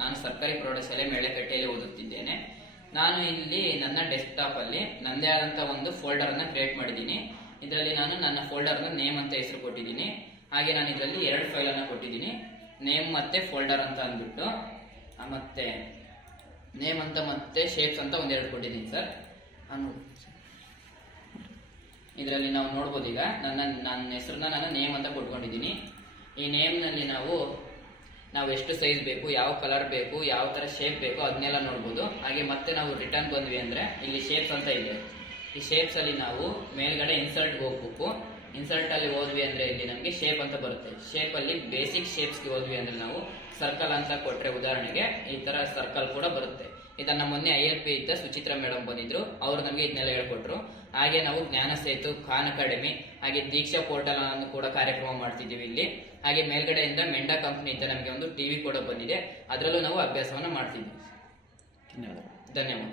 ನಾನು ಸರ್ಕಾರಿ ಪ್ರೌಢಶಾಲೆ ಮೇಳೆಕಟ್ಟೆಯಲ್ಲಿ ಓದುತ್ತಿದ್ದೇನೆ. ನಾನು ಇಲ್ಲಿ ನನ್ನ ಡೆಸ್ಕ್ಟಾಪ್ ಅಲ್ಲಿ ನನ್ನದೇ ಆದಂತಹ ಒಂದು ಫೋಲ್ಡರ್ ಅನ್ನ ಕ್ರಿಯೇಟ್ ಮಾಡಿದ್ದೀನಿ. ಇದರಲ್ಲಿ ನಾನು ನನ್ನ ಫೋಲ್ಡರ್ ನೇಮ್ ಅಂತ ಹೆಸರು ಕೊಟ್ಟಿದ್ದೀನಿ. ಹಾಗೆ ನಾನು ಇದರಲ್ಲಿ 2 ಫೈಲ್ ಅನ್ನ ಕೊಟ್ಟಿದ್ದೀನಿ, ನೇಮ್ ಮತ್ತೆ ಫೋಲ್ಡರ್ ಅಂತ ಅಂದ್ಬಿಟ್ಟು. ಮತ್ತೆ ನೇಮ್ ಅಂತ ಮತ್ತೆ ಶೇಪ್ಸ್ ಅಂತ ಒಂದೆರಡು ಕೊಟ್ಟಿದ್ದೀನಿ ಸರ್. ಇದರಲ್ಲಿ ನಾವು ನೋಡ್ಬೋದು, ಈಗ ನನ್ನ ಹೆಸರನ್ನ ನಾನು ನೇಮ್ ಅಂತ ಕೊಟ್ಕೊಂಡಿದ್ದೀನಿ. ಈ ನೇಮ್ ನಲ್ಲಿ ನಾವು ಎಷ್ಟು ಸೈಜ್ ಬೇಕು, ಯಾವ ಕಲರ್ ಬೇಕು, ಯಾವ ತರ ಶೇಪ್ ಬೇಕು ಅದನ್ನೆಲ್ಲ ನೋಡ್ಬೋದು. ಹಾಗೆ ಮತ್ತೆ ನಾವು ರಿಟರ್ನ್ ಬಂದ್ವಿ ಅಂದ್ರೆ ಇಲ್ಲಿ ಶೇಪ್ಸ್ ಅಂತ ಇದೆ. ಈ ಶೇಪ್ಸ್ ಅಲ್ಲಿ ನಾವು ಮೇಲ್ಗಡೆ ಇನ್ಸರ್ಟ್ ಹೋಗ್ಬೇಕು. ಇನ್ಸರ್ಟ್ ಅಲ್ಲಿ ಹೋದ್ವಿ ಅಂದ್ರೆ ಇಲ್ಲಿ ನಮಗೆ ಶೇಪ್ ಅಂತ ಬರುತ್ತೆ. ಶೇಪ್ ಅಲ್ಲಿ ಬೇಸಿಕ್ ಶೇಪ್ಸ್ ಗೆ ಹೋದ್ವಿ ಅಂದ್ರೆ ನಾವು ಸರ್ಕಲ್ ಅಂತ ಕೊಟ್ರೆ, ಉದಾಹರಣೆಗೆ ಈ ತರ ಸರ್ಕಲ್ ಕೂಡ ಬರುತ್ತೆ. ಇದನ್ನ ಮೊನ್ನೆ ILP ಇದ್ದ ಸುಚಿತ್ರಾ ಮೇಡಮ್ ಬಂದಿದ್ರು, ಅವ್ರು ನಮಗೆ ಇದನ್ನೆಲ್ಲ ಹೇಳ್ಕೊಟ್ರು. ಹಾಗೆ ನಾವು ಜ್ಞಾನ ಸೇತು, ಖಾನ್ ಅಕಾಡೆಮಿ, ಹಾಗೆ ದೀಕ್ಷಾ ಪೋರ್ಟಲ್ ಅನ್ನು ಕೂಡ ಕಾರ್ಯಕ್ರಮ ಮಾಡ್ತಿದ್ದೀವಿ ಇಲ್ಲಿ. ಹಾಗೆ ಮೇಲ್ಗಡೆಯಿಂದ ಮೆಂಡಾ ಕಂಪನಿ ಇದ್ದ ನಮಗೆ ಒಂದು ಟಿವಿ ಕೂಡ ಬಂದಿದೆ, ಅದರಲ್ಲೂ ನಾವು ಅಭ್ಯಾಸವನ್ನ ಮಾಡ್ತಿದ್ದೀವಿ. ಧನ್ಯವಾದ.